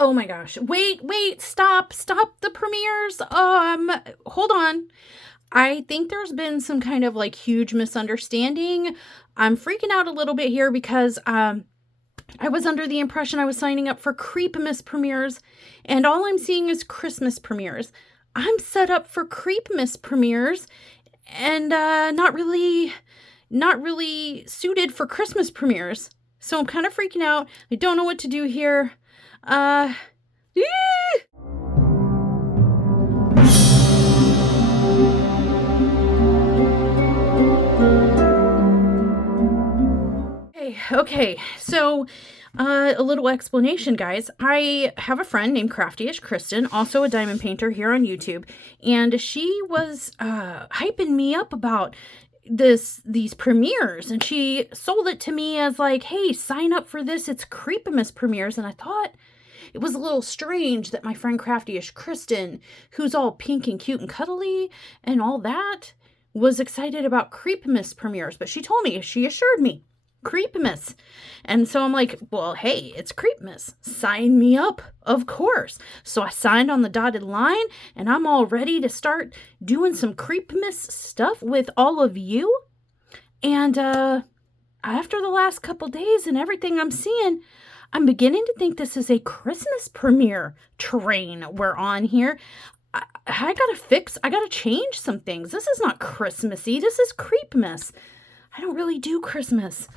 Oh my gosh. Wait, stop the premieres. Hold on. I think there's been some kind of like huge misunderstanding. I'm freaking out a little bit here because I was under the impression I was signing up for Creepmas premieres, and all I'm seeing is Christmas premieres. I'm set up for Creepmas premieres, and not really suited for Christmas premieres. So I'm kind of freaking out. I don't know what to do here. Okay, so a little explanation, guys. I have a friend named Crafty-ish Kristen, also a diamond painter here on YouTube, and she was hyping me up about these premieres, and she sold it to me as like, hey, sign up for this, it's Creepmas premieres. And I thought it was a little strange that my friend Crafty-ish Kristen, who's all pink and cute and cuddly and all that, was excited about Creepmas premieres. But she assured me Creepmas. And so I'm like, well, hey, it's Creepmas. Sign me up, of course. So I signed on the dotted line, and I'm all ready to start doing some Creepmas stuff with all of you. And after the last couple days and everything I'm seeing, I'm beginning to think this is a Christmas premiere train we're on here. I gotta change some things. This is not Christmassy. This is Creepmas. I don't really do Christmas.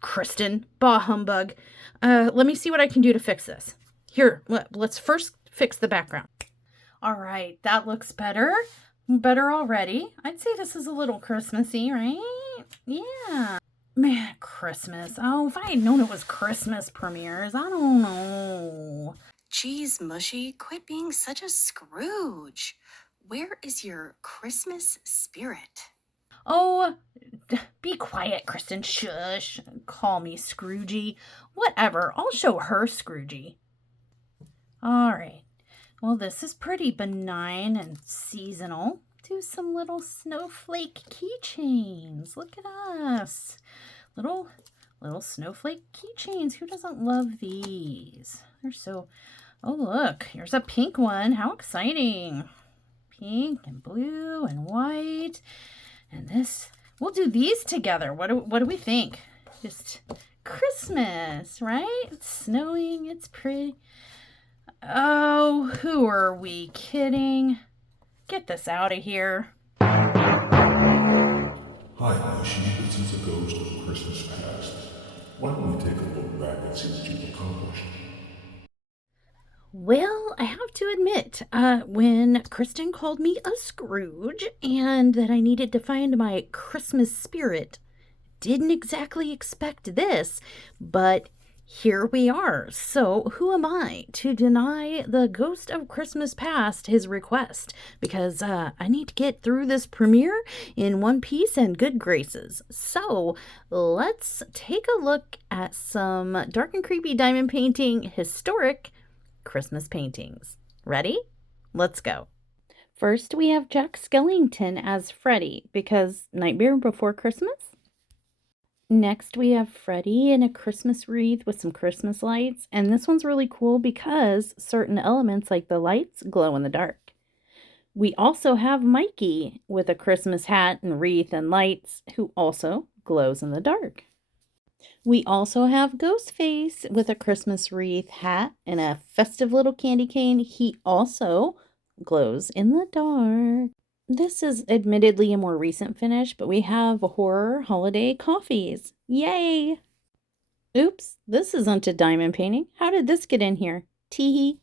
Kristen, bah humbug. Let me see what I can do to fix this. Here, let's first fix the background. All right, that looks better. Better already. I'd say this is a little Christmassy, right? Yeah. Man, Christmas. Oh, if I had known it was Christmas premieres, I don't know. Geez, Mushy, quit being such a Scrooge. Where is your Christmas spirit? Oh, be quiet, Kristen. Shush. Call me Scrooge-Y. Whatever. I'll show her Scrooge-Y. All right. Well, this is pretty benign and seasonal. Do some little snowflake keychains. Look at us. Little snowflake keychains. Who doesn't love these? They're so... Oh, look. Here's a pink one. How exciting. Pink and blue and white. And this, we'll do these together. What do we think? Just Christmas, right? It's snowing, it's pretty. Oh, who are we kidding? Get this out of here. Hi, Mushy. This is a ghost of Christmas past. Why don't we take a look back and see what you've accomplished? Well, I have to admit, when Kristen called me a Scrooge and that I needed to find my Christmas spirit, didn't exactly expect this, but here we are. So who am I to deny the ghost of Christmas past his request? Because I need to get through this premiere in one piece and good graces. So let's take a look at some dark and creepy diamond painting historic Christmas paintings. Ready? Let's go. First, we have Jack Skellington as Freddy, because Nightmare Before Christmas. Next, we have Freddy in a Christmas wreath with some Christmas lights, and this one's really cool because certain elements like the lights glow in the dark. We also have Mikey with a Christmas hat and wreath and lights, who also glows in the dark. We also have Ghostface with a Christmas wreath, hat, and a festive little candy cane. He also glows in the dark. This is admittedly a more recent finish, but we have horror holiday coffees. Yay! Oops, this isn't a diamond painting. How did this get in here? Teehee.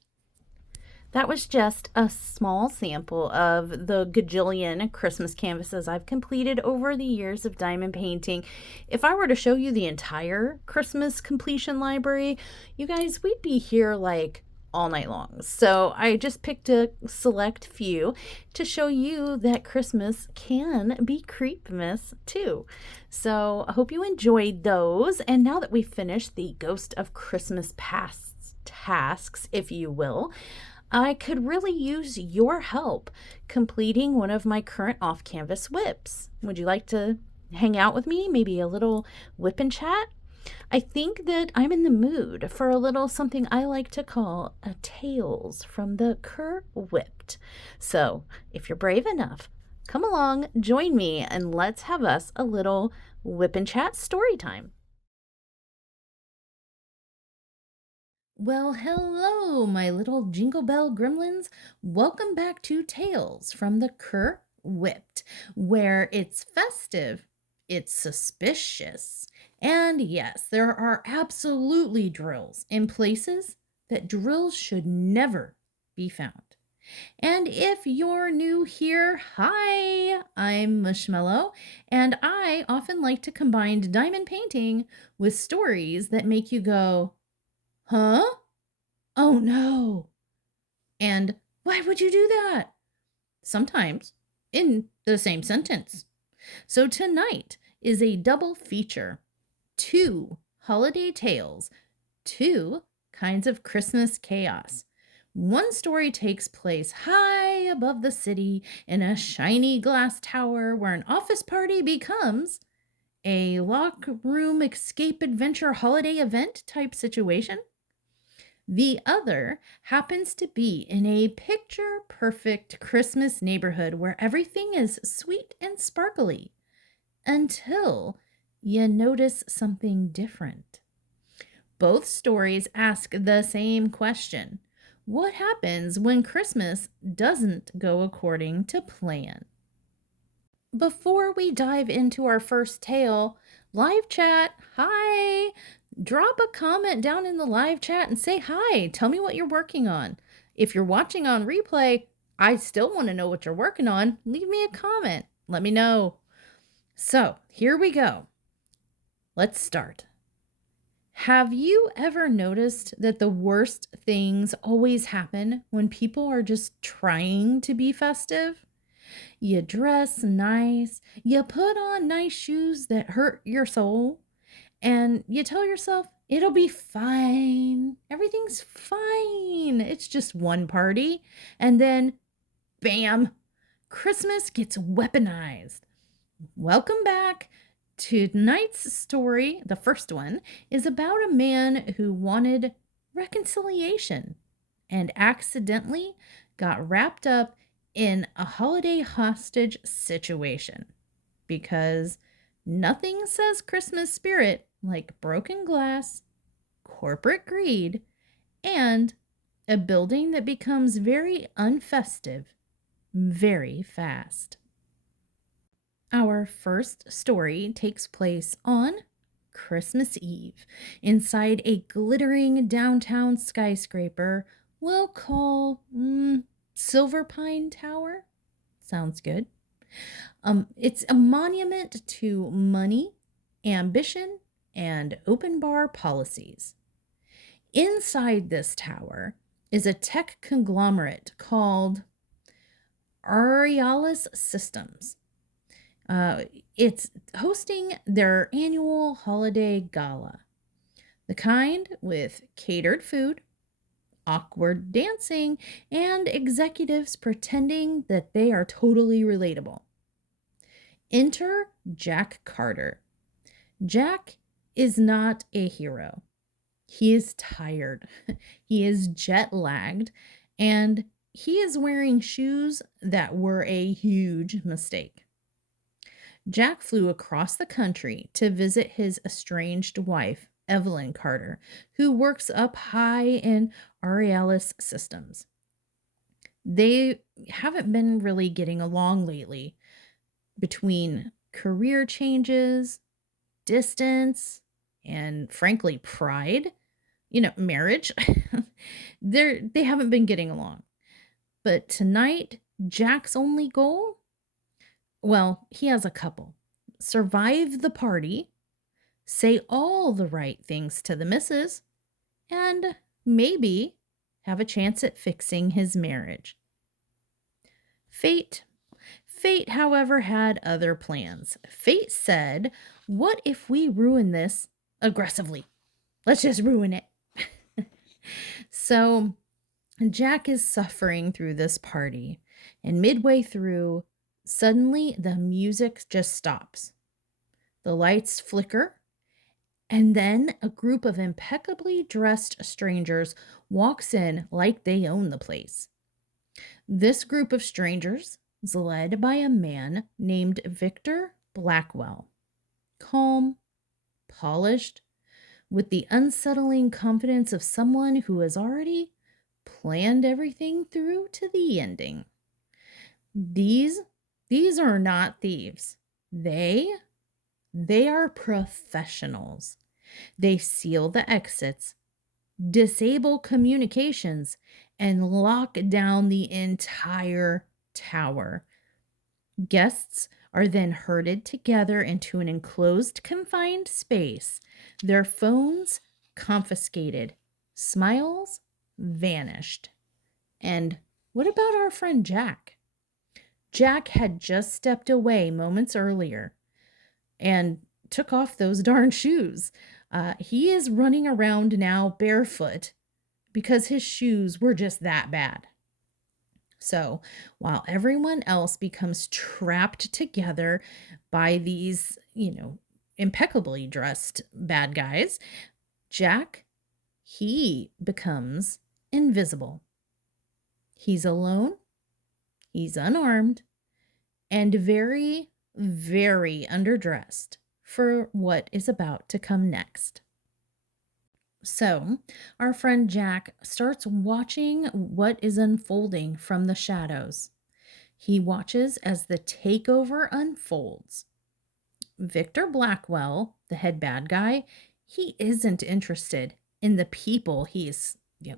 That was just a small sample of the gajillion Christmas canvases I've completed over the years of diamond painting. If I were to show you the entire Christmas completion library, you guys, we'd be here like all night long. So I just picked a select few to show you that Christmas can be Creepmas too. So I hope you enjoyed those. And now that we've finished the Ghost of Christmas Past tasks, if you will, I could really use your help completing one of my current off-canvas whips. Would you like to hang out with me? Maybe a little whip and chat? I think that I'm in the mood for a little something I like to call a Tales from the Cr'wip't. So, if you're brave enough, come along, join me, and let's have us a little whip and chat story time. Well, hello, my little Jingle Bell gremlins. Welcome back to Tales from the Cr'wip't, where it's festive, it's suspicious, and yes, there are absolutely drills in places that drills should never be found. And if you're new here, hi, I'm Mushmello, and I often like to combine diamond painting with stories that make you go, huh? Oh no. And why would you do that? Sometimes in the same sentence. So tonight is a double feature: two holiday tales, two kinds of Christmas chaos. One story takes place high above the city in a shiny glass tower where an office party becomes a lock room escape adventure holiday event type situation. The other happens to be in a picture perfect Christmas neighborhood where everything is sweet and sparkly until you notice something different. Both stories ask the same question: what happens when Christmas doesn't go according to plan? Before we dive into our first tale, live chat, hi! Drop a comment down in the live chat and say hi. Tell me what you're working on. If you're watching on replay, I still want to know what you're working on. Leave me a comment. Let me know. So, here we go. Let's start. Have you ever noticed that the worst things always happen when people are just trying to be festive? You dress nice, you put on nice shoes that hurt your soul, and you tell yourself it'll be fine. Everything's fine. It's just one party. And then, bam, Christmas gets weaponized. Welcome back. Tonight's story, the first one, is about a man who wanted reconciliation and accidentally got wrapped up in a holiday hostage situation, because nothing says Christmas spirit like broken glass, corporate greed, and a building that becomes very unfestive very fast. Our first story takes place on Christmas Eve inside a glittering downtown skyscraper we'll call Silver Pine Tower. Sounds good. It's a monument to money, ambition, and open bar policies. Inside this tower is a tech conglomerate called Aurealis Systems. It's hosting their annual holiday gala, the kind with catered food, awkward dancing, and executives pretending that they are totally relatable. Enter Jack Carter. Jack is not a hero. He is tired. He is jet lagged, and he is wearing shoes that were a huge mistake. Jack flew across the country to visit his estranged wife, Evelyn Carter, who works up high in Aurealis Systems. They haven't been really getting along lately, between career changes, distance, and frankly, pride. Marriage. They haven't been getting along. But tonight, Jack's only goal? Well, he has a couple. Survive the party, say all the right things to the missus, and maybe have a chance at fixing his marriage. Fate, however, had other plans. Fate said, what if we ruin this aggressively? Let's just ruin it. So Jack is suffering through this party, and midway through, suddenly the music just stops. The lights flicker, And then a group of impeccably dressed strangers walks in like they own the place. This group of strangers is led by a man named Victor Blackwell. Calm, polished, with the unsettling confidence of someone who has already planned everything through to the ending. These are not thieves. They are professionals. They seal the exits, disable communications, and lock down the entire tower. Guests are then herded together into an enclosed, confined space, their phones confiscated, smiles vanished. And what about our friend Jack? Jack had just stepped away moments earlier and took off those darn shoes. He is running around now barefoot because his shoes were just that bad. So while everyone else becomes trapped together by these, impeccably dressed bad guys, Jack, he becomes invisible. He's alone, he's unarmed, and very, very underdressed for what is about to come next. So, our friend Jack starts watching what is unfolding from the shadows. He watches as the takeover unfolds. Victor Blackwell, the head bad guy, he isn't interested in the people he's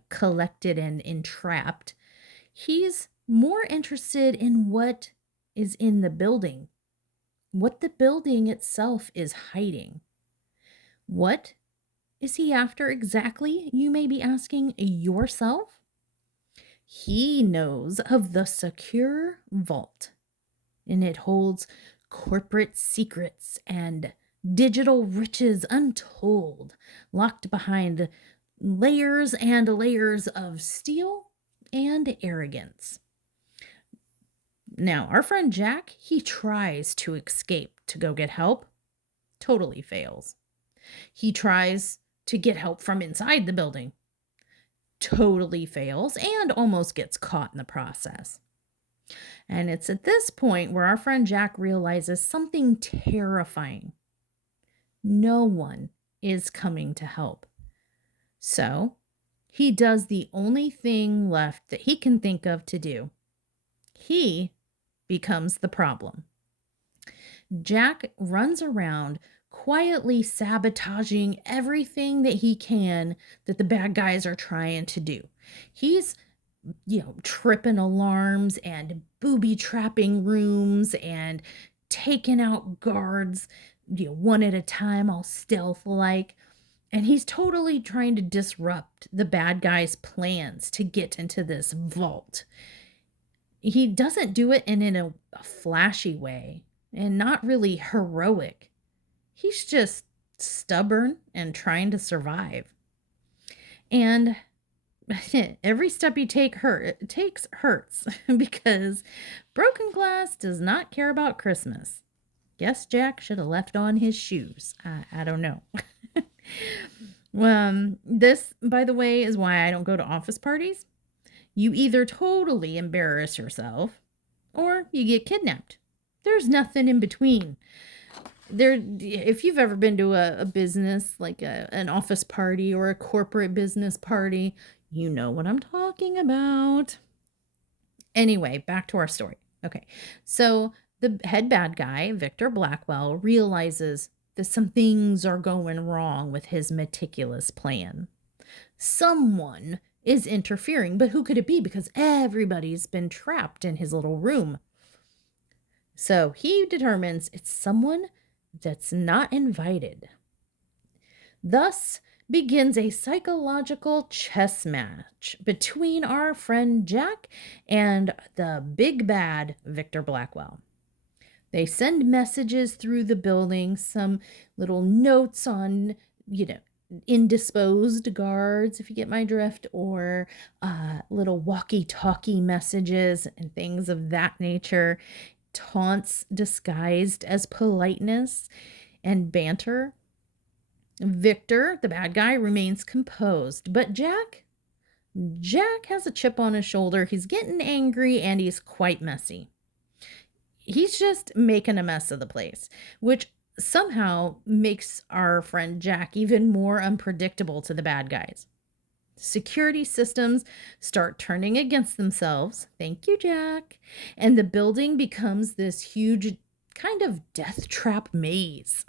collected and entrapped. He's more interested in what is in the building, what the building itself is hiding. What is he after exactly, you may be asking yourself? He knows of the secure vault, and it holds corporate secrets and digital riches untold, locked behind layers and layers of steel and arrogance. Now, our friend Jack, he tries to escape to go get help, totally fails. He tries to get help from inside the building, totally fails, and almost gets caught in the process. And it's at this point where our friend Jack realizes something terrifying. No one is coming to help. So he does the only thing left that he can think of to do. He becomes the problem. Jack runs around quietly sabotaging everything that he can that the bad guys are trying to do. He's, tripping alarms and booby trapping rooms and taking out guards, one at a time, all stealth like. And he's totally trying to disrupt the bad guys' plans to get into this vault. He doesn't do it in a flashy way and not really heroic. He's just stubborn and trying to survive. And every step he takes hurts because broken glass does not care about Christmas. Guess Jack should have left on his shoes. I don't know. This, by the way, is why I don't go to office parties. You either totally embarrass yourself or you get kidnapped. There's nothing in between. If you've ever been to a business, like an office party or a corporate business party, you know what I'm talking about. Anyway, back to our story. Okay, so the head bad guy, Victor Blackwell, realizes that some things are going wrong with his meticulous plan. Someone is interfering, but who could it be? Because everybody's been trapped in his little room. So he determines it's someone that's not invited. Thus begins a psychological chess match between our friend Jack and the big bad Victor Blackwell. They send messages through the building, some little notes on, indisposed guards, if you get my drift, or little walkie-talkie messages and things of that nature, taunts disguised as politeness and banter. Victor, the bad guy, remains composed, but Jack has a chip on his shoulder. He's getting angry and he's quite messy. He's just making a mess of the place, which somehow makes our friend Jack even more unpredictable to the bad guys. Security systems start turning against themselves. Thank you, Jack. And the building becomes this huge kind of death trap maze,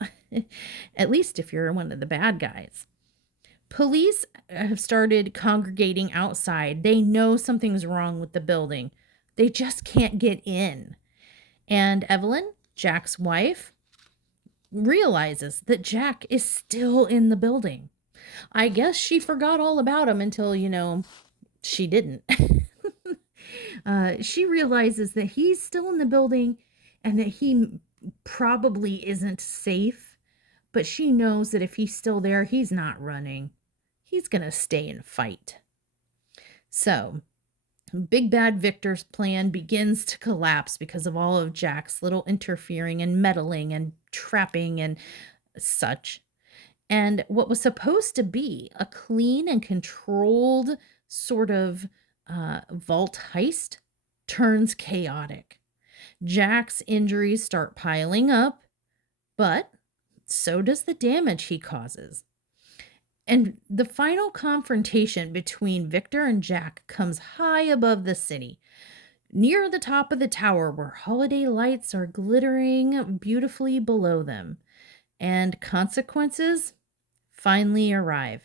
at least if you're one of the bad guys. Police have started congregating outside. They know something's wrong with the building. They just can't get in. And Evelyn, Jack's wife, realizes that Jack is still in the building. I guess she forgot all about him until, she didn't. She realizes that he's still in the building and that he probably isn't safe, but she knows that if he's still there, he's not running. He's going to stay and fight. So, Big Bad Victor's plan begins to collapse because of all of Jack's little interfering and meddling and trapping and such. And what was supposed to be a clean and controlled sort of vault heist turns chaotic. Jack's injuries start piling up, but so does the damage he causes. And the final confrontation between Victor and Jack comes high above the city, near the top of the tower where holiday lights are glittering beautifully below them. And consequences finally arrive.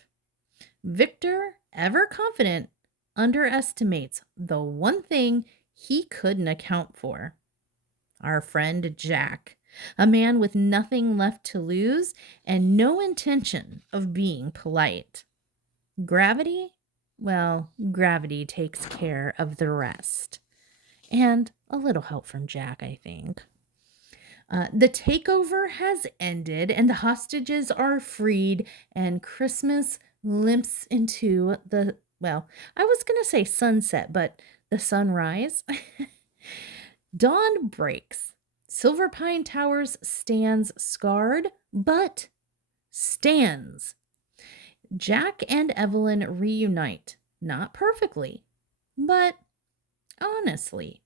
Victor, ever confident, underestimates the one thing he couldn't account for. Our friend Jack, a man with nothing left to lose and no intention of being polite. Gravity? Well, gravity takes care of the rest. And a little help from Jack, I think. The takeover has ended and the hostages are freed and Christmas limps into the, I was going to say sunset, but the sunrise. Dawn breaks. Silver Pine Towers stands scarred, but stands. Jack and Evelyn reunite, not perfectly, but honestly.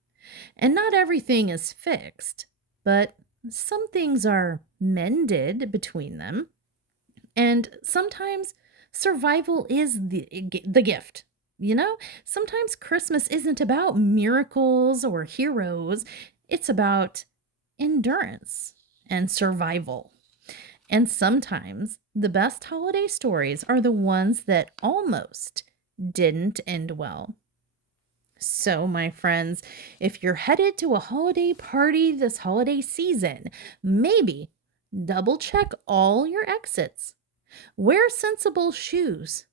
And not everything is fixed, but some things are mended between them. And sometimes survival is the gift. Sometimes Christmas isn't about miracles or heroes. It's about endurance and survival. And sometimes the best holiday stories are the ones that almost didn't end well. So, my friends, if you're headed to a holiday party this holiday season, maybe double check all your exits. Wear sensible shoes.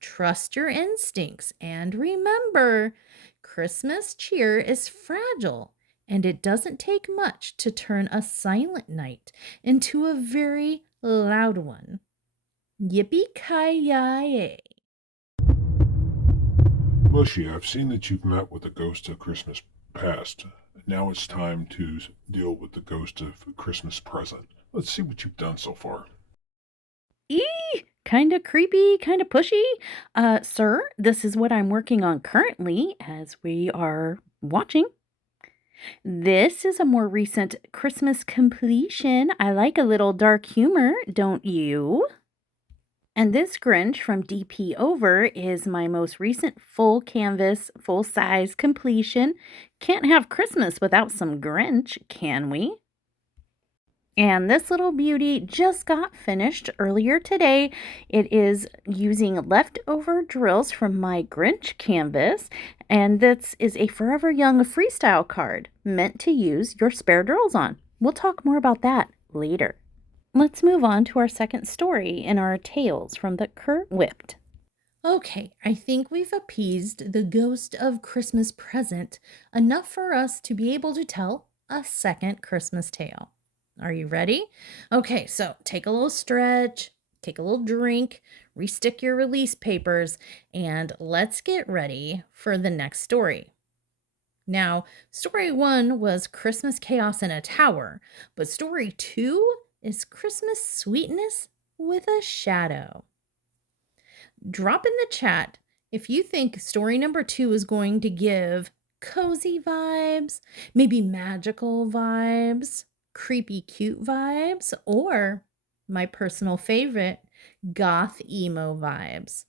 Trust your instincts. And remember, Christmas cheer is fragile, and it doesn't take much to turn a silent night into a very loud one. Yippee-ki-yay! Mushy, I've seen that you've met with the ghost of Christmas past. Now it's time to deal with the ghost of Christmas present. Let's see what you've done so far. Kind of creepy, kind of pushy. Sir, this is what I'm working on currently as we are watching. This is a more recent Christmas completion. I like a little dark humor, don't you? And this Grinch from DP Over is my most recent full canvas, full-size completion. Can't have Christmas without some Grinch, can we? And this little beauty just got finished earlier today. It is using leftover drills from my Grinch canvas. And this is a Forever Young freestyle card meant to use your spare drills on. We'll talk more about that later. Let's move on to our second story in our tales from the Cr'wip't. Okay, I think we've appeased the ghost of Christmas present enough for us to be able to tell a second Christmas tale. Are you ready? Okay, so take a little stretch, take a little drink, restick your release papers, and let's get ready for the next story. Now, story 1 was Christmas chaos in a tower, but story 2 is Christmas sweetness with a shadow. Drop in the chat if you think story number 2 is going to give cozy vibes, maybe magical vibes, creepy cute vibes, or my personal favorite, goth emo vibes.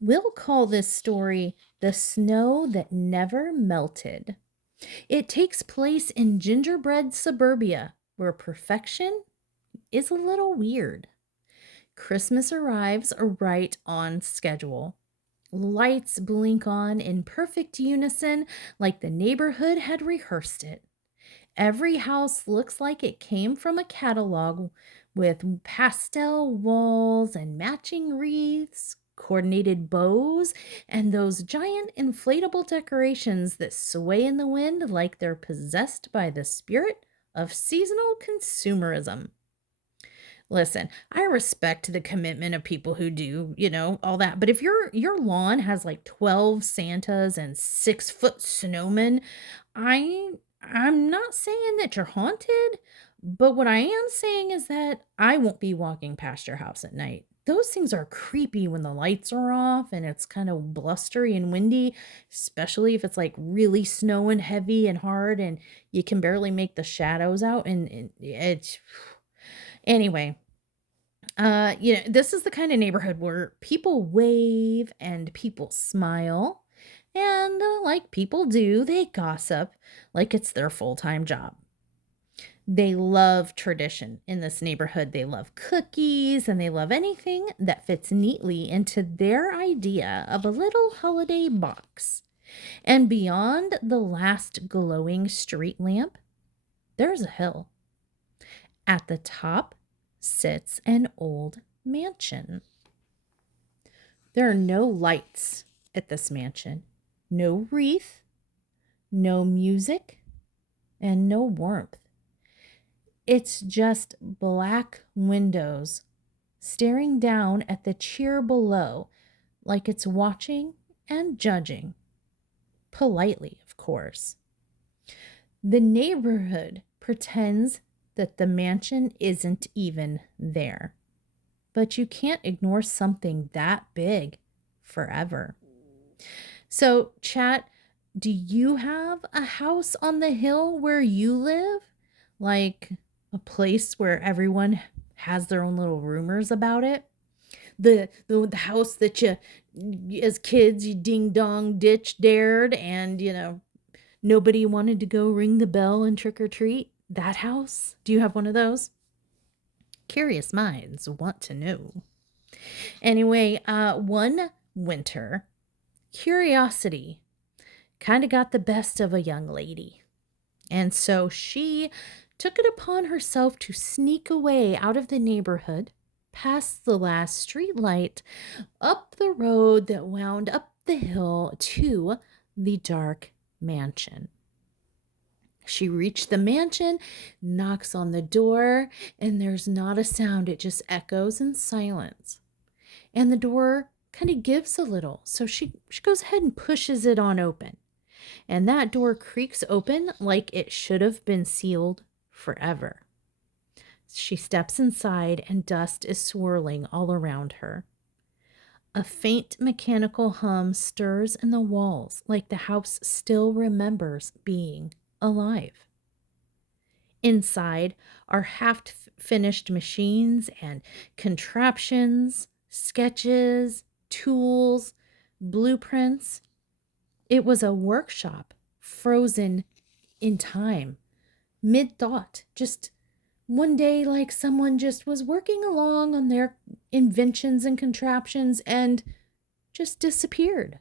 We'll call this story The Snow That Never Melted. It takes place in gingerbread suburbia, where perfection is a little weird. Christmas arrives right on schedule. Lights blink on in perfect unison, like the neighborhood had rehearsed it. Every house looks like it came from a catalog, with pastel walls and matching wreaths, coordinated bows, and those giant inflatable decorations that sway in the wind like they're possessed by the spirit of seasonal consumerism. Listen, I respect the commitment of people who do, all that. But if your lawn has like 12 Santas and 6-foot snowmen, I'm not saying that you're haunted, but what I am saying is that I won't be walking past your house at night. Those things are creepy when the lights are off and it's kind of blustery and windy, especially if it's like really snowing heavy and hard and you can barely make the shadows out. And it's anyway. This is the kind of neighborhood where people wave and people smile, and like people do, they gossip like it's their full-time job. They love tradition in this neighborhood. They love cookies and they love anything that fits neatly into their idea of a little holiday box. And beyond the last glowing street lamp, there's a hill. At the top sits an old mansion. There are no lights at this mansion, no wreath, no music, and no warmth. It's just black windows staring down at the cheer below like it's watching and judging. Politely, of course. The neighborhood pretends that the mansion isn't even there. But you can't ignore something that big forever. So, chat, do you have a house on the hill where you live? Like a place where everyone has their own little rumors about it? The house that you, as kids, you ding dong ditch dared and, nobody wanted to go ring the bell and trick or treat? That house? Do you have one of those? Curious minds want to know. Anyway, one winter, curiosity kind of got the best of a young lady. And so she took it upon herself to sneak away out of the neighborhood, past the last street light, up the road that wound up the hill to the dark mansion. She reached the mansion, knocks on the door, and there's not a sound. It just echoes in silence. And the door kind of gives a little, so she goes ahead and pushes it on open. And that door creaks open like it should have been sealed forever. She steps inside, and dust is swirling all around her. A faint mechanical hum stirs in the walls like the house still remembers being alive. Inside are half-finished machines and contraptions, sketches, tools, blueprints. It was a workshop frozen in time, mid-thought, just one day like someone just was working along on their inventions and contraptions and just disappeared.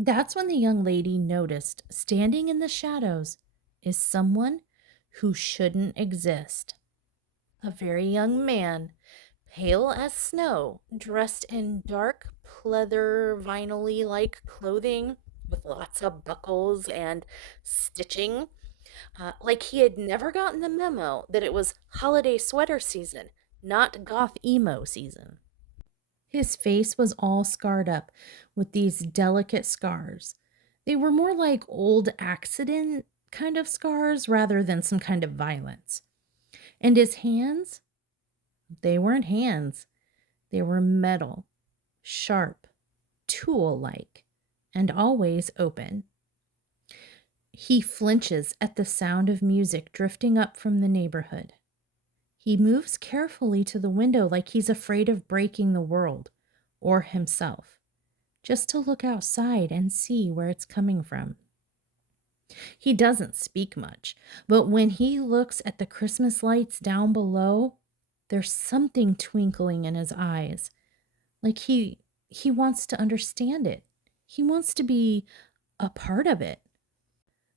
That's when the young lady noticed standing in the shadows is someone who shouldn't exist. A very young man, pale as snow, dressed in dark pleather vinyl-y like clothing with lots of buckles and stitching, like he had never gotten the memo that it was holiday sweater season, not goth emo season. His face was all scarred up with these delicate scars. They were more like old accident kind of scars rather than some kind of violence. And his hands, They weren't hands, they were metal, sharp, tool-like, and always open. He flinches at the sound of music drifting up from the neighborhood. He moves carefully to the window like he's afraid of breaking the world or himself, just to look outside and see where it's coming from. He doesn't speak much, but when he looks at the Christmas lights down below, there's something twinkling in his eyes, like he wants to understand it. He wants to be a part of it.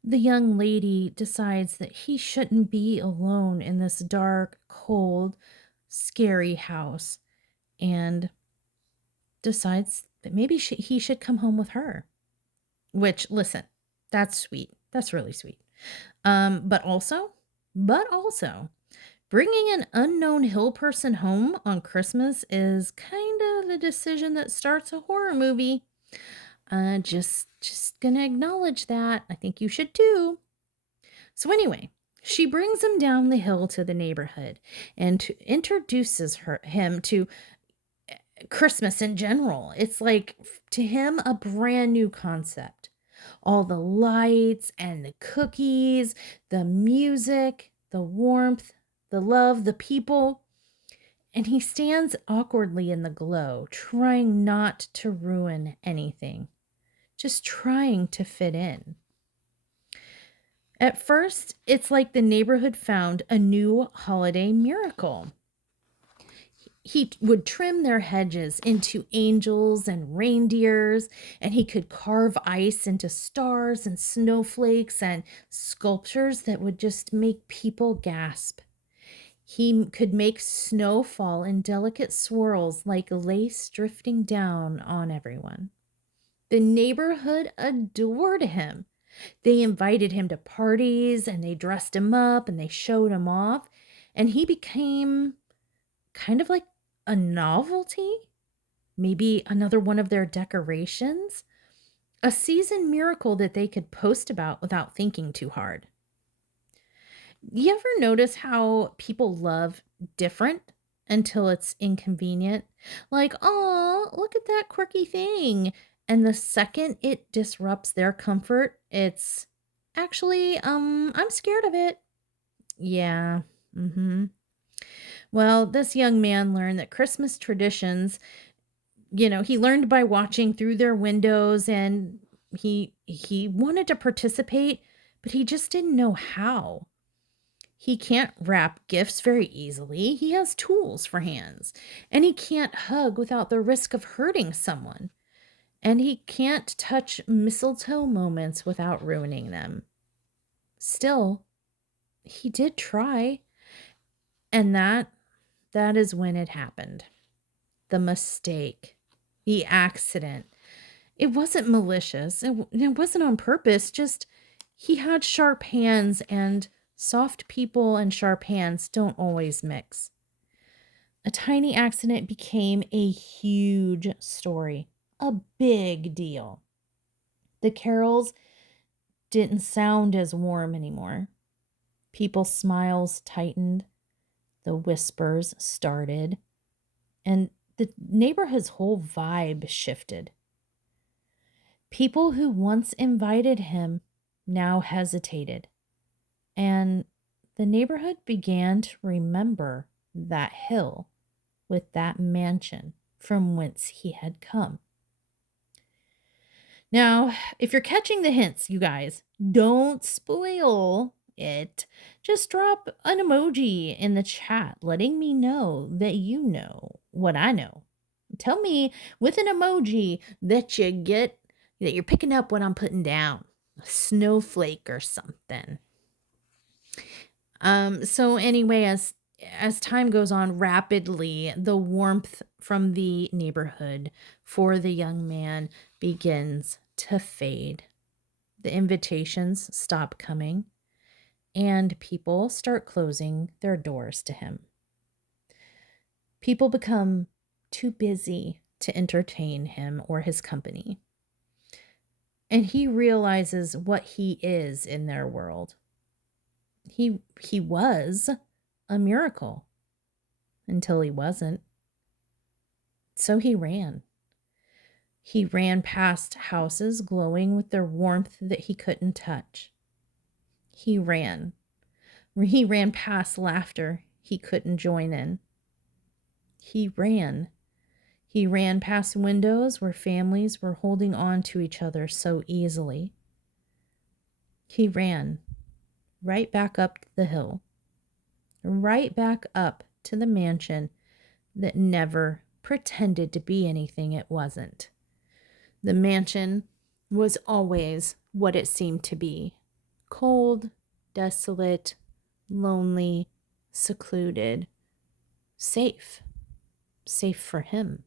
The young lady decides that he shouldn't be alone in this dark, cold, scary house and decides that maybe he should come home with her. Which, listen, that's sweet. That's really sweet. But also, bringing an unknown hill person home on Christmas is kind of the decision that starts a horror movie. Just gonna acknowledge that. I think you should too. So anyway, she brings him down the hill to the neighborhood and introduces him to Christmas in general. It's like, to him, a brand new concept. All the lights and the cookies, the music, the warmth, the love, the people. And he stands awkwardly in the glow, trying not to ruin anything, just trying to fit in. At first, it's like the neighborhood found a new holiday miracle. He would trim their hedges into angels and reindeers, and he could carve ice into stars and snowflakes and sculptures that would just make people gasp. He could make snow fall in delicate swirls like lace drifting down on everyone. The neighborhood adored him. They invited him to parties and they dressed him up and they showed him off, and he became kind of like a novelty, maybe another one of their decorations, a season miracle that they could post about without thinking too hard. You ever notice how people love different until it's inconvenient? Like, oh, look at that quirky thing. And the second it disrupts their comfort, it's actually, I'm scared of it. Yeah. Well, this young man learned that Christmas traditions, he learned by watching through their windows, and he wanted to participate, but he just didn't know how. He can't wrap gifts very easily. He has tools for hands, and he can't hug without the risk of hurting someone. And he can't touch mistletoe moments without ruining them. Still, he did try, and that is when it happened. The mistake, the accident. It wasn't malicious. It wasn't on purpose. Just he had sharp hands, and soft people and sharp hands don't always mix. A tiny accident became a huge story, a big deal. The carols didn't sound as warm anymore. People's smiles tightened. The whispers started, and the neighborhood's whole vibe shifted. People who once invited him now hesitated, and the neighborhood began to remember that hill with that mansion from whence he had come. Now, if you're catching the hints, you guys, don't spoil it. Just drop an emoji in the chat letting me know that you know what I know. Tell me with an emoji that you're picking up what I'm putting down. A snowflake or something. So anyway, as time goes on rapidly, the warmth from the neighborhood for the young man begins to fade. The invitations stop coming, and people start closing their doors to him. People become too busy to entertain him or his company. And he realizes what he is in their world. He was a miracle. until he wasn't. So he ran. He ran past houses glowing with their warmth that he couldn't touch. He ran. He ran past laughter he couldn't join in. He ran. He ran past windows where families were holding on to each other so easily. He ran right back up the hill, right back up to the mansion that never pretended to be anything it wasn't. The mansion was always what it seemed to be: cold, desolate, lonely, secluded, safe. Safe for him.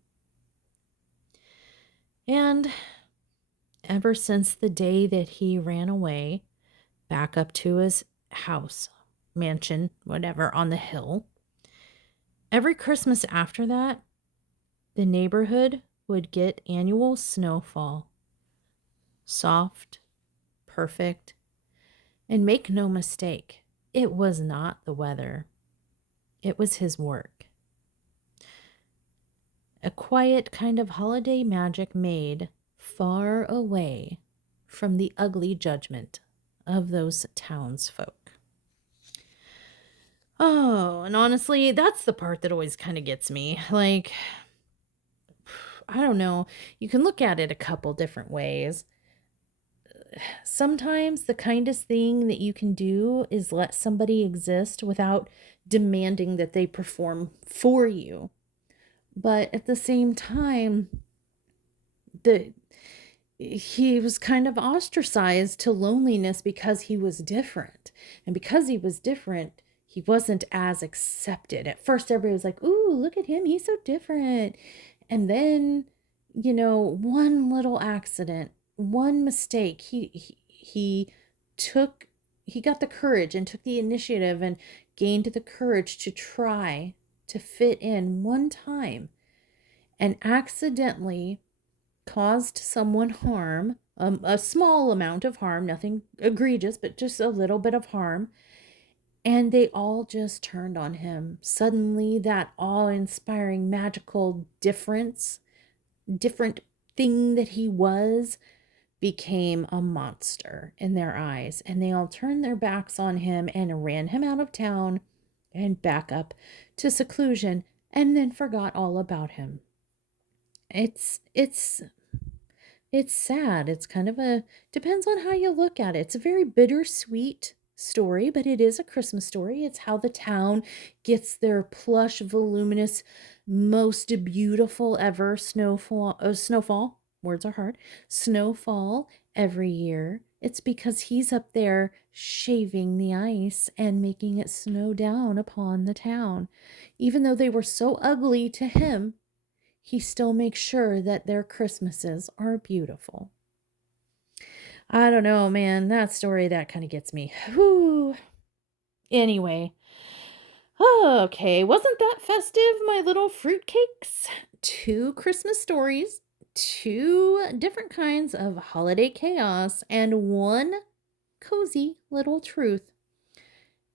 And ever since the day that he ran away back up to his house, mansion, whatever, on the hill, every Christmas after that, the neighborhood would get annual snowfall. Soft, perfect, and make no mistake, it was not the weather. It was his work. A quiet kind of holiday magic made far away from the ugly judgment of those townsfolk. Oh, and honestly, that's the part that always kind of gets me. Like, I don't know. You can look at it a couple different ways. Sometimes the kindest thing that you can do is let somebody exist without demanding that they perform for you. But at the same time, he was kind of ostracized to loneliness because he was different. And because he was different, he wasn't as accepted. At first, everybody was like, ooh, look at him. He's so different. And then, one little accident, one mistake, he got the courage and took the initiative and gained the courage to try to fit in one time and accidentally caused someone harm, a small amount of harm, nothing egregious, but just a little bit of harm. And they all just turned on him. Suddenly, that awe-inspiring, magical different thing that he was became a monster in their eyes. And they all turned their backs on him and ran him out of town and back up to seclusion and then forgot all about him. It's sad. It's kind of depends on how you look at it. It's a very bittersweet story, but it is a Christmas story. It's how the town gets their plush, voluminous, most beautiful ever snowfall. Words are hard. Snowfall every year. It's because he's up there shaving the ice and making it snow down upon the town. Even though they were so ugly to him, he still makes sure that their Christmases are beautiful. I don't know, man. That story, that kind of gets me. Whew. Anyway. Okay, wasn't that festive, my little fruitcakes? 2 Christmas stories, 2 different kinds of holiday chaos, and 1 cozy little truth.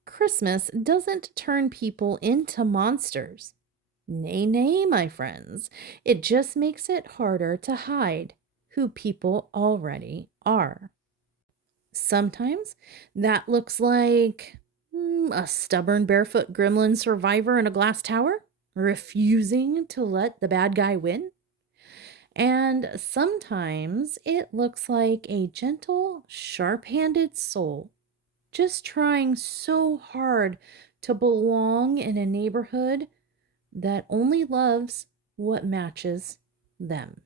Christmas doesn't turn people into monsters. Nay, nay, my friends. It just makes it harder to hide who people already are. Sometimes that looks like a stubborn barefoot gremlin survivor in a glass tower, refusing to let the bad guy win. And sometimes it looks like a gentle, sharp-handed soul just trying so hard to belong in a neighborhood that only loves what matches them.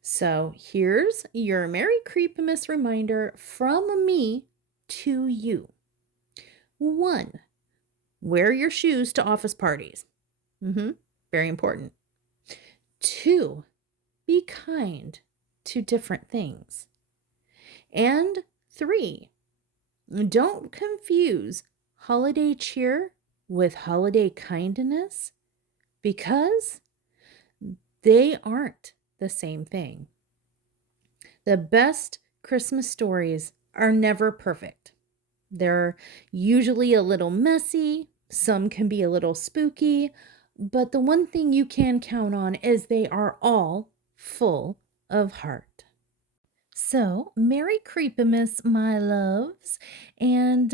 So here's your Merry Creepmas reminder from me to you. 1, wear your shoes to office parties. Very important. 2, be kind to different things. And 3, don't confuse holiday cheer with holiday kindness, because they aren't the same thing. The best Christmas stories are never perfect. They're usually a little messy, Some can be a little spooky, but the one thing you can count on is they are all full of heart. So, Merry Creepamas, my loves, and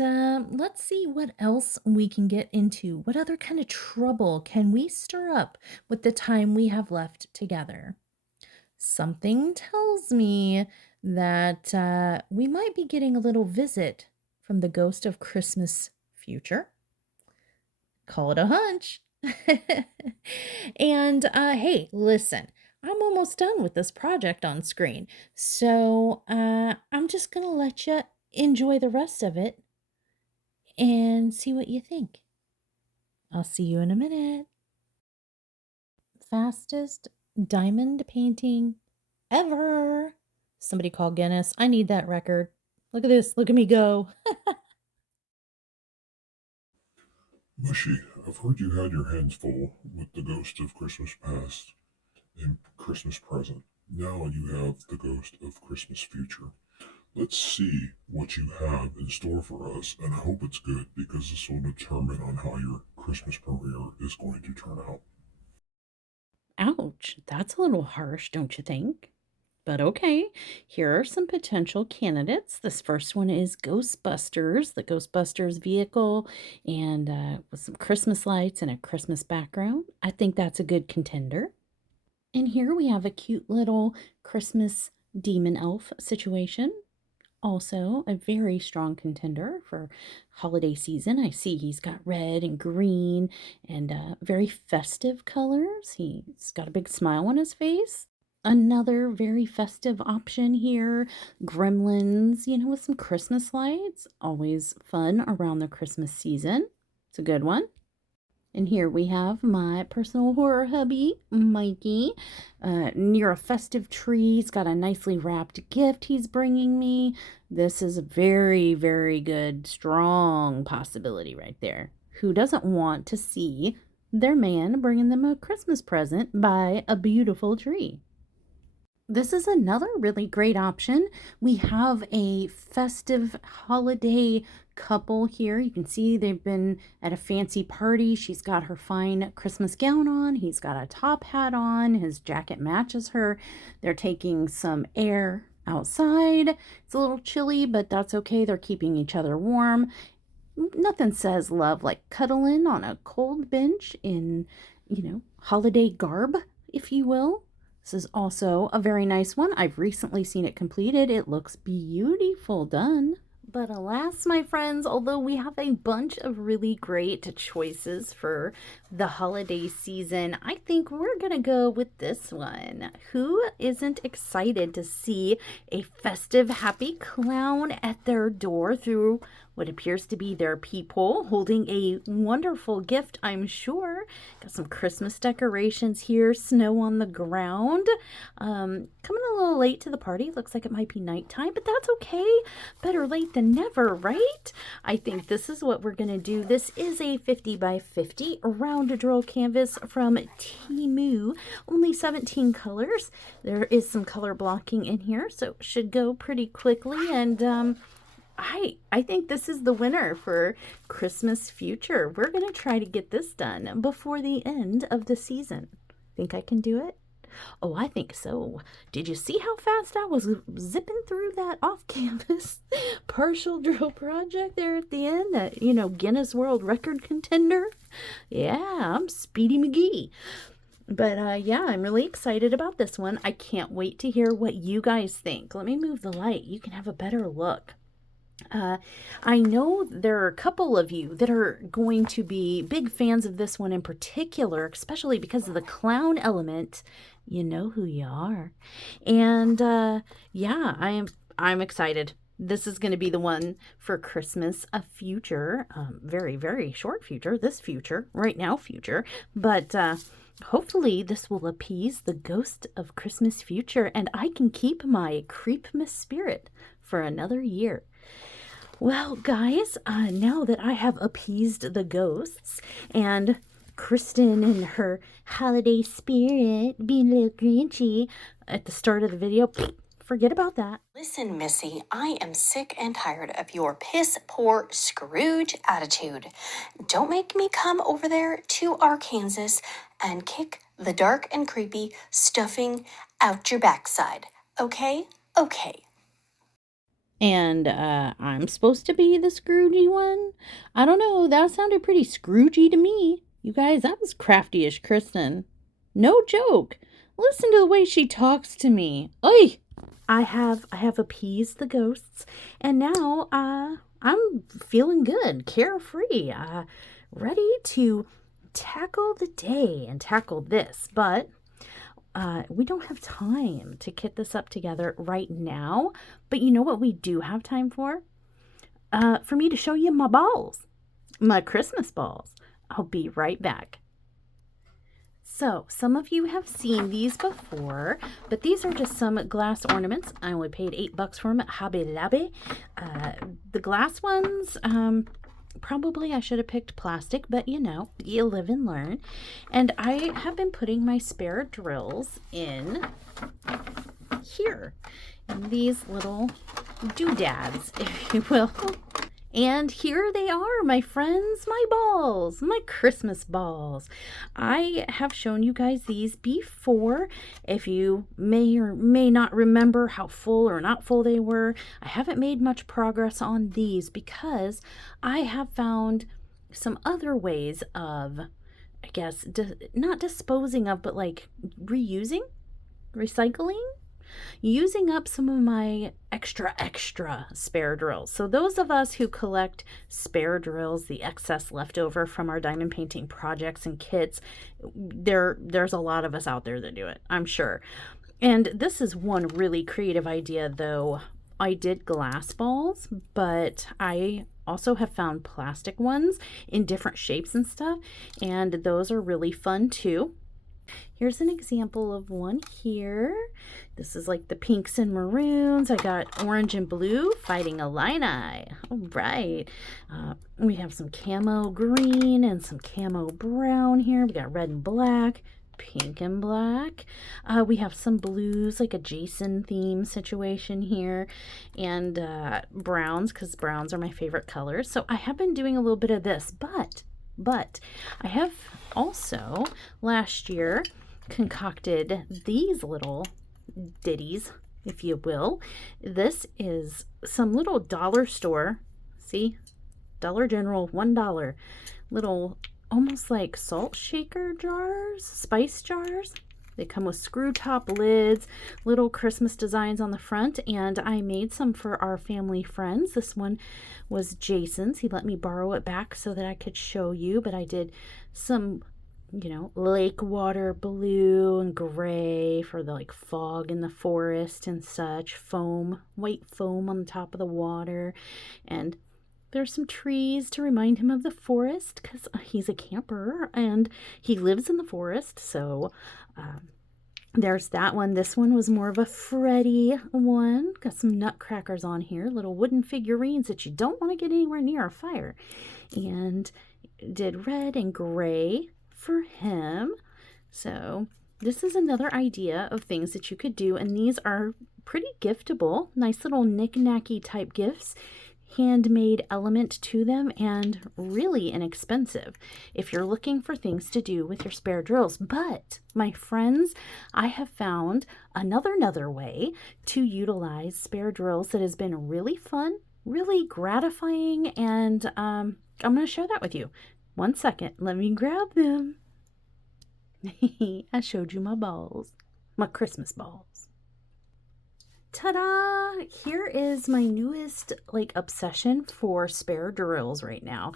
let's see what else we can get into. What other kind of trouble can we stir up with the time we have left together? Something tells me that we might be getting a little visit from the ghost of Christmas future. Call it a hunch. And hey, listen, I'm almost done with this project on screen. So I'm just going to let you enjoy the rest of it and see what you think. I'll see you in a minute. Fastest diamond painting ever. Somebody call Guinness. I need that record. Look at this. Look at me go. Mushy, I've heard you had your hands full with the ghost of Christmas past and Christmas present. Now you have the ghost of Christmas future. Let's see what you have in store for us, and I hope it's good because this will determine on how your Christmas career is going to turn out. Ouch, that's a little harsh, don't you think? But okay, here are some potential candidates. This first one is Ghostbusters, the Ghostbusters vehicle, and with some Christmas lights and a Christmas background. I think that's a good contender. And here we have a cute little Christmas demon elf situation. Also, a very strong contender for holiday season. I see he's got red and green and very festive colors. He's got a big smile on his face. Another very festive option here, Gremlins, with some Christmas lights. Always fun around the Christmas season. It's a good one. And here we have my personal horror hubby, Mikey, near a festive tree. He's got a nicely wrapped gift he's bringing me. This is a very, very good, strong possibility right there. Who doesn't want to see their man bringing them a Christmas present by a beautiful tree? This is another really great option. We have a festive holiday couple here. You can see they've been at a fancy party. She's got her fine Christmas gown on. He's got a top hat on. His jacket matches her. They're taking some air outside. It's a little chilly, but that's okay. They're keeping each other warm. Nothing says love like cuddling on a cold bench in, holiday garb, if you will. This is also a very nice one. I've recently seen it completed. It looks beautiful done. But alas, my friends, although we have a bunch of really great choices for the holiday season, I think we're going to go with this one. Who isn't excited to see a festive, happy clown at their door through what appears to be their peephole, holding a wonderful gift, I'm sure. Got some Christmas decorations here, snow on the ground. Coming a little late to the party. Looks like it might be nighttime, but that's okay. Better late than never, right? I think this is what we're going to do. This is a 50 by 50 round drill canvas from Temu. Only 17 colors. There is some color blocking in here, so it should go pretty quickly. And I think this is the winner for Christmas Future. We're going to try to get this done before the end of the season. Think I can do it? Oh, I think so. Did you see how fast I was zipping through that off-canvas partial drill project there at the end? That, Guinness World Record contender? Yeah, I'm Speedy McGee. But yeah, I'm really excited about this one. I can't wait to hear what you guys think. Let me move the light. You can have a better look. I know there are a couple of you that are going to be big fans of this one in particular, especially because of the clown element. You know who you are. And yeah, I'm excited. This is going to be the one for Christmas, a future, very, very short future, this future, right now future. But hopefully this will appease the ghost of Christmas future and I can keep my Creepmas spirit for another year. Well, guys, now that I have appeased the ghosts and Kristen and her holiday spirit being a little grinchy at the start of the video, forget about that. Listen, Missy, I am sick and tired of your piss-poor Scrooge attitude. Don't make me come over there to Arkansas and kick the dark and creepy stuffing out your backside. Okay? Okay. And I'm supposed to be the Scrooge-Y one? I don't know, that sounded pretty Scrooge-y to me. You guys, that was crafty-ish Kristen. No joke. Listen to the way she talks to me. Oi! I have appeased the ghosts, and now I'm feeling good, carefree, ready to tackle the day and tackle this, but we don't have time to kit this up together right now. But you know what we do have time for? For me to show you my balls, my Christmas balls. I'll be right back. So, some of you have seen these before, but these are just some glass ornaments. I only paid $8 for them at Hobby Lobby. The glass ones, probably I should have picked plastic, but you know, you live and learn. And I have been putting my spare drills in here, in these little doodads, if you will. And here they are, my friends, my balls, my Christmas balls. I have shown you guys these before. If you may or may not remember how full or not full they were, I haven't made much progress on these because I have found some other ways of, I guess, not disposing of, but like reusing, recycling, using up some of my extra spare drills. So those of us who collect spare drills, the excess leftover from our diamond painting projects and kits, there's a lot of us out there that do it, I'm sure. And this is one really creative idea, though. I did glass balls, but I also have found plastic ones in different shapes and stuff, and those are really fun too. Here's an example of one here. This is like the pinks and maroons. I got orange and blue fighting Illini. All right. We have some camo green and some camo brown here. We got red and black, pink and black. We have some blues, like a Jason theme situation here, and browns, because browns are my favorite colors. So I have been doing a little bit of this, but I have also last year concocted these little ditties, if you will. This is some little dollar store, see, Dollar General, $1, little almost like salt shaker jars, spice jars. They come with screw top lids, little Christmas designs on the front, and I made some for our family friends. This one was Jason's. He let me borrow it back so that I could show you, but I did some, you know, lake water blue and gray for the like fog in the forest and such, foam, white foam on the top of the water, and there's some trees to remind him of the forest because he's a camper and he lives in the forest. So there's that one. This one was more of a Freddy one. Got some nutcrackers on here, little wooden figurines that you don't want to get anywhere near a fire. And did red and gray for him. So this is another idea of things that you could do. And these are pretty giftable, nice little knick-knacky type gifts. Handmade element to them and really inexpensive if you're looking for things to do with your spare drills. But my friends, I have found another way to utilize spare drills that has been really fun, really gratifying, and I'm going to share that with you. One second, let me grab them. I showed you my balls, my Christmas balls. Ta-da! Here is my newest obsession for spare drills right now.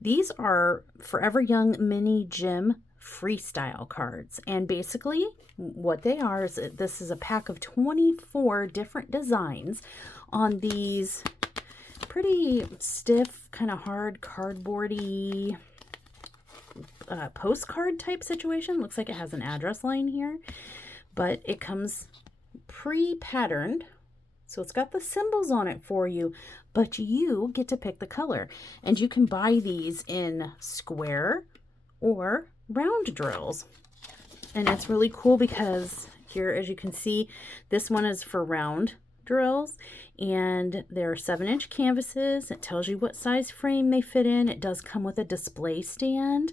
These are Forever Young Mini Gym freestyle cards, and basically what they are is this is a pack of 24 different designs on these pretty stiff, kind of hard cardboardy postcard type situation. Looks like it has an address line here, but it comes pre-patterned, so it's got the symbols on it for you, but you get to pick the color, and you can buy these in square or round drills. And it's really cool because here, as you can see, this one is for round drills, and there are 7-inch canvases. It tells you what size frame they fit in. It does come with a display stand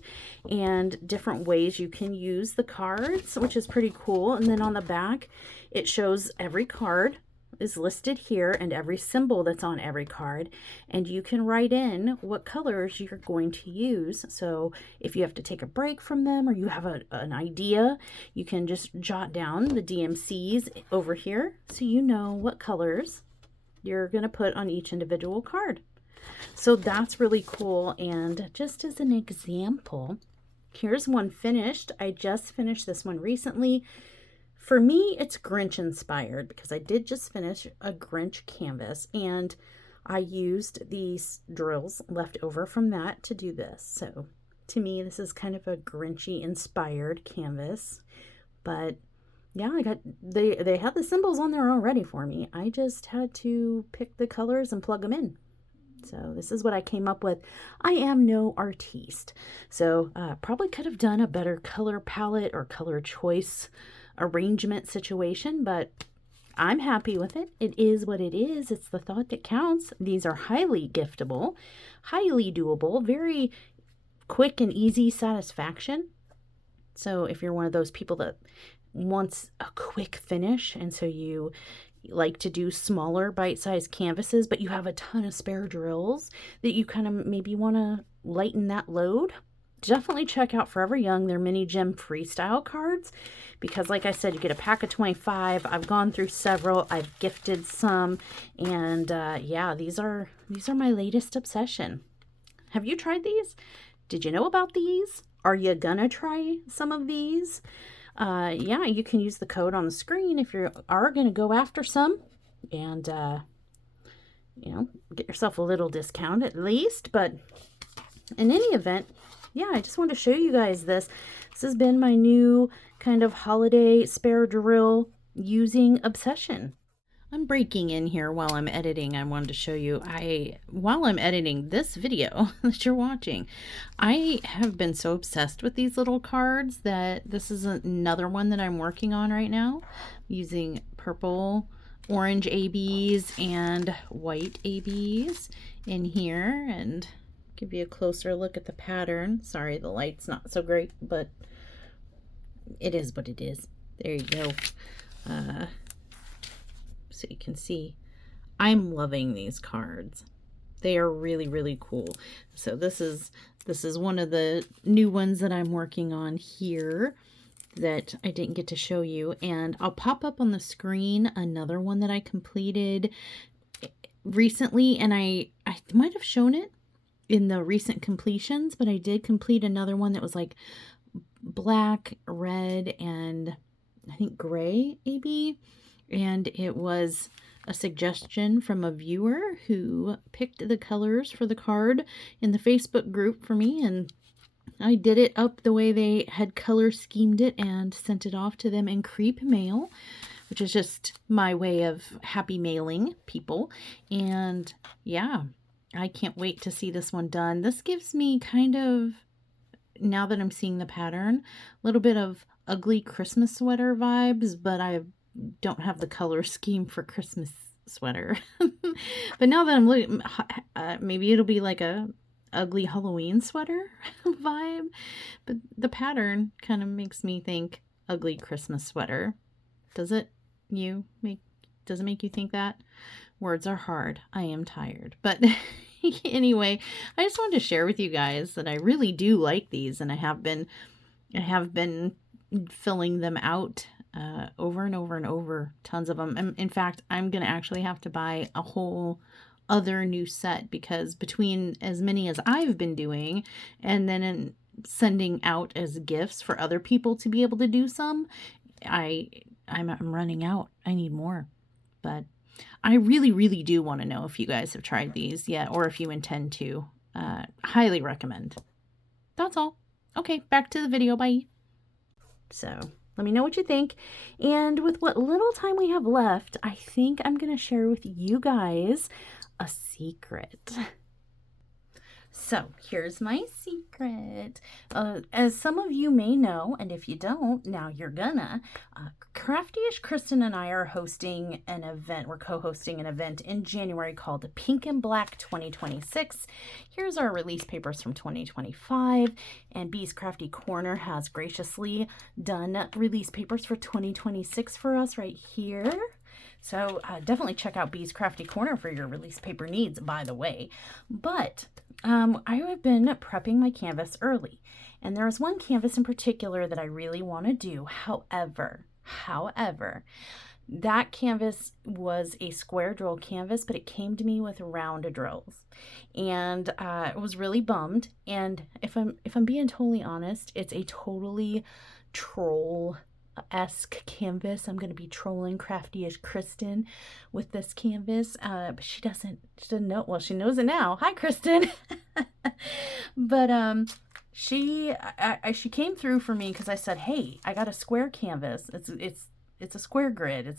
and different ways you can use the cards, which is pretty cool. And then on the back, it shows every card is listed here and every symbol that's on every card, and you can write in what colors you're going to use. So if you have to take a break from them, or you have an idea, you can just jot down the DMCs over here so you know what colors you're going to put on each individual card. So that's really cool. And just as an example, here's one finished. I just finished this one recently. For me, it's Grinch inspired because I did just finish a Grinch canvas, and I used these drills left over from that to do this. So to me, this is kind of a Grinchy inspired canvas. But yeah, they had the symbols on there already for me. I just had to pick the colors and plug them in. So this is what I came up with. I am no artiste, so probably could have done a better color palette or color choice arrangement situation, but I'm happy with it. It is what it is. It's the thought that counts. These are highly giftable, highly doable, very quick and easy satisfaction. So if you're one of those people that wants a quick finish, and so you like to do smaller bite-sized canvases, but you have a ton of spare drills that you kind of maybe want to lighten that load, definitely check out Forever Young, their mini gem freestyle cards, because like I said, you get a pack of 25. I've gone through several, I've gifted some, and yeah, these are my latest obsession. Have you tried these? Did you know about these? Are you gonna try some of these? Yeah, you can use the code on the screen if you are gonna go after some, and you know, get yourself a little discount at least. But in any event, yeah, I just wanted to show you guys this. This has been my new kind of holiday spare drill using obsession. I'm breaking in here while I'm editing. I wanted to show you, while I'm editing this video that you're watching, I have been so obsessed with these little cards that this is another one that I'm working on right now, using purple, orange ABs and white ABs in here, and give you a closer look at the pattern. Sorry, the light's not so great, but it is what it is. There you go. So you can see, I'm loving these cards. They are really, really cool. So this is one of the new ones that I'm working on here that I didn't get to show you, and I'll pop up on the screen another one that I completed recently, and I might have shown it in the recent completions, but I did complete another one that was like black, red, and I think gray AB, and it was a suggestion from a viewer who picked the colors for the card in the Facebook group for me, and I did it up the way they had color schemed it and sent it off to them in creep mail, which is just my way of happy mailing people. And yeah, I can't wait to see this one done. This gives me kind of, now that I'm seeing the pattern, a little bit of ugly Christmas sweater vibes, but I don't have the color scheme for Christmas sweater. But now that I'm looking, maybe it'll be like a ugly Halloween sweater vibe, but the pattern kind of makes me think ugly Christmas sweater. Does it make you think that? Words are hard. I am tired. But anyway, I just wanted to share with you guys that I really do like these, and I have been filling them out over and over and over, tons of them. In fact, I'm gonna actually have to buy a whole other new set, because between as many as I've been doing and then sending out as gifts for other people to be able to do some, I'm running out. I need more. But I really, really do want to know if you guys have tried these yet, or if you intend to. Highly recommend. That's all. Okay, back to the video. Bye. So let me know what you think. And with what little time we have left, I think I'm going to share with you guys a secret. So here's my secret. As some of you may know, and if you don't, now you're gonna, Crafty-ish Kristen and I are hosting an event. We're co-hosting an event in January called Pink and Black 2026. Here's our release papers from 2025, and Bee's Crafty Corner has graciously done release papers for 2026 for us right here. So definitely check out Bee's Crafty Corner for your release paper needs, by the way. But I have been prepping my canvas early, and there is one canvas in particular that I really want to do. However, that canvas was a square drill canvas, but it came to me with round drills, and I was really bummed. And if I'm being totally honest, it's a totally troll-esque canvas. I'm going to be trolling Crafty-ish Kristen with this canvas, but she doesn't know. Well, she knows it now. Hi, Kristen. But she came through for me because I said, hey, I got a square canvas. It's a square grid.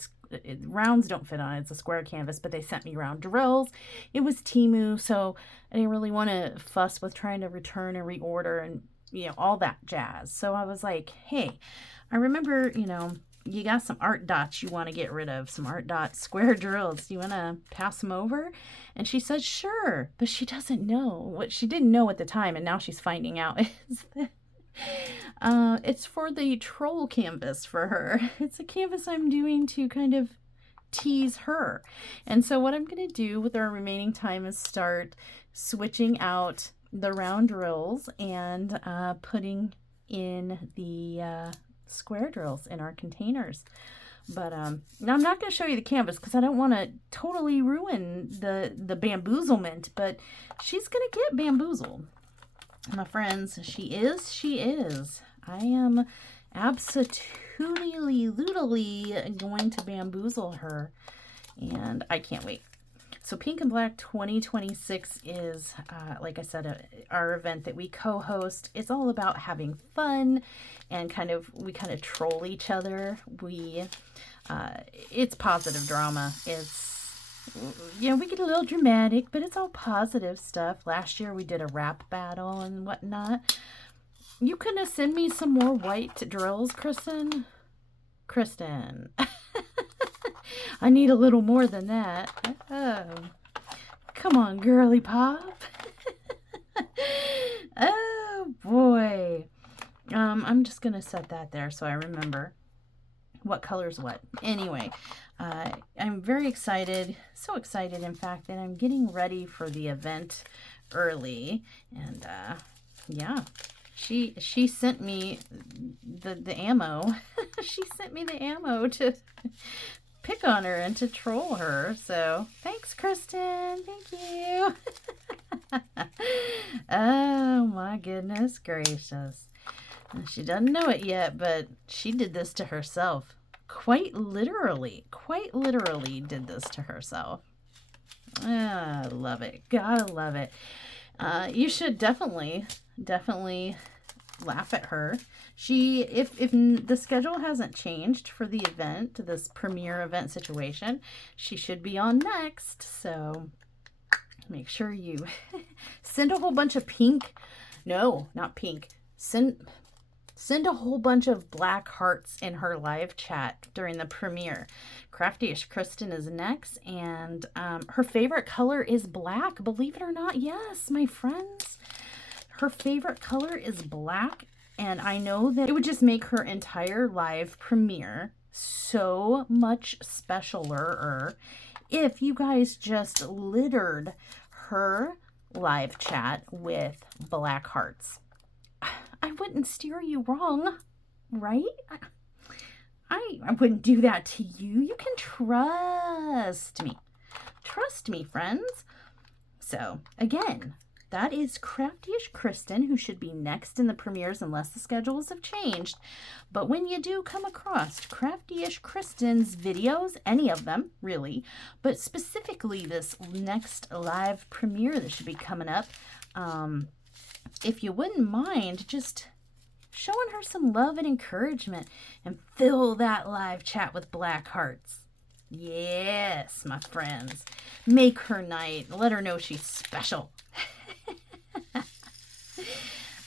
Rounds don't fit on it. It's a square canvas, but they sent me round drills. It was Temu, so I didn't really want to fuss with trying to return and reorder and all that jazz. So I was like, hey, I remember, you got some art dots you want to get rid of, some art dot square drills. Do you want to pass them over? And she said, sure, but she doesn't know what she didn't know at the time, and now she's finding out is that it's for the troll canvas for her. It's a canvas I'm doing to kind of tease her. And so what I'm going to do with our remaining time is start switching out the round drills and putting in the square drills in our containers. But now I'm not going to show you the canvas because I don't want to totally ruin the bamboozlement, but she's going to get bamboozled. My friends, she is. I am absolutely going to bamboozle her, and I can't wait. So Pink and Black 2026 is, like I said, our event that we co-host. It's all about having fun and we kind of troll each other. It's positive drama. We get a little dramatic, but it's all positive stuff. Last year we did a rap battle and whatnot. You gonna send me some more white drills, Kristen? I need a little more than that. Oh, come on, girly pop. Oh boy. I'm just gonna set that there so I remember what color's what. Anyway, I'm very excited, so excited in fact, that I'm getting ready for the event early. And yeah, she sent me the ammo. She sent me the ammo to pick on her and to troll her. So thanks, Kristen. Thank you. Oh my goodness gracious. She doesn't know it yet, but she did this to herself. Quite literally did this to herself. I love it. Gotta love it. You should definitely laugh at her. If the schedule hasn't changed for the event, this premiere event situation, she should be on next. So make sure you send a whole bunch of pink. No, not pink. Send a whole bunch of black hearts in her live chat during the premiere. Crafty-ish Kristen is next, and her favorite color is black. Believe it or not, yes, my friends. Her favorite color is black, and I know that it would just make her entire live premiere so much specialer if you guys just littered her live chat with black hearts. I wouldn't steer you wrong, right? I wouldn't do that to you. You can trust me. Trust me, friends. So, again, that is Crafty-ish Kristen, who should be next in the premieres unless the schedules have changed. But when you do come across Crafty-ish Kristen's videos, any of them, really, but specifically this next live premiere that should be coming up, if you wouldn't mind just showing her some love and encouragement and fill that live chat with black hearts. Yes, my friends. Make her night. Let her know she's special.